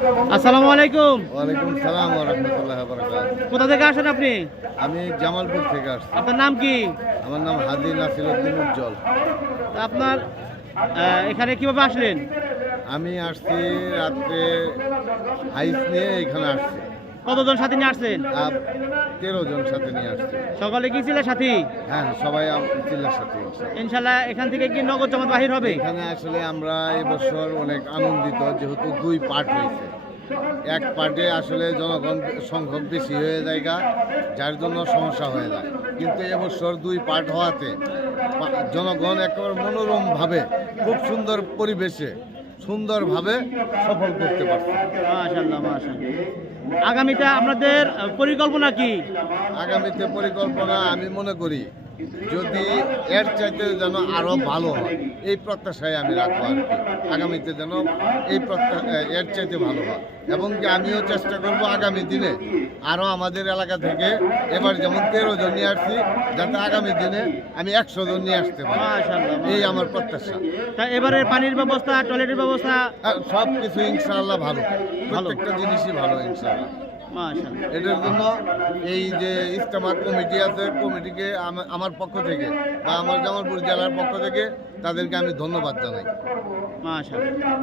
আসসালামু আলাইকুম। ওয়ালাইকুম সালাম ওয়া রাহমাতুল্লাহি ওয়া বারাকাতুহু। কোথা থেকে আসেন আপনি? আমি জামালপুর থেকে আসছি। আপনার নাম কি? আমার নাম হাজী নাসিরউদ্দিন উজ্জ্বল। তা আপনার এখানে কিভাবে আসলেন? আমি আসছি রাত্রে হাইস নিয়ে এখানে আসছি। কতজন সাথী নিয়ে আসছেন? 13 জন সাথে নিয়ে আসছি। সকালে কি ছিল সাথী? হ্যাঁ, সবাই চিল্লার সাথে আসছি। ইনশাল্লাহ এখান থেকে কি নগদ জমাত বাহির হবে? এখানে আসলে আমরা এবছর অনেক আনন্দিত, যেহেতু 2 পার্ট হয়েছে। এক পার্টে আসলে জনগণ সংখ্যক বেশি হয়ে যায়, যার জন্য সমস্যা হয়ে যায়। কিন্তু এবছর 2 পার্ট হওয়াতে জনগণ একেবারে মনোরমভাবে খুব সুন্দর পরিবেশে সুন্দরভাবে সফল করতে পারছে। মাশাআল্লাহ মাশাআল্লাহ। আগামীতে আপনাদের পরিকল্পনা কি? আগামীতে পরিকল্পনা আমি মনে করি যদি এর চাইতে যেন আরও ভালো হয়, এই প্রত্যাশায় আমি রাখবো আর কি। আগামীতে যেন এর চাইতে ভালো হয়, এবং কি আমিও চেষ্টা করব আগামী দিনে আরও আমাদের এলাকা থেকে এবার যেমন 13 জন নিয়ে আসছি, যাতে আগামী দিনে আমি 100 জন নিয়ে আসতে পারি। মাশাআল্লাহ। এই আমার প্রত্যাশা। তা এবারে পানির ব্যবস্থা, টয়লেটের ব্যবস্থা সব কিছু ইনশাআল্লাহ ভালো, প্রত্যেকটা জিনিসই ভালো ইনশাআল্লাহ। মাশাআল্লাহ। এটার জন্য এই যে ইজতেমা কমিটি আছে, কমিটিকে আমার পক্ষ থেকে বা আমার জামালপুর জেলার পক্ষ থেকে তাদেরকে আমি ধন্যবাদ জানাই। মাশাআল্লাহ।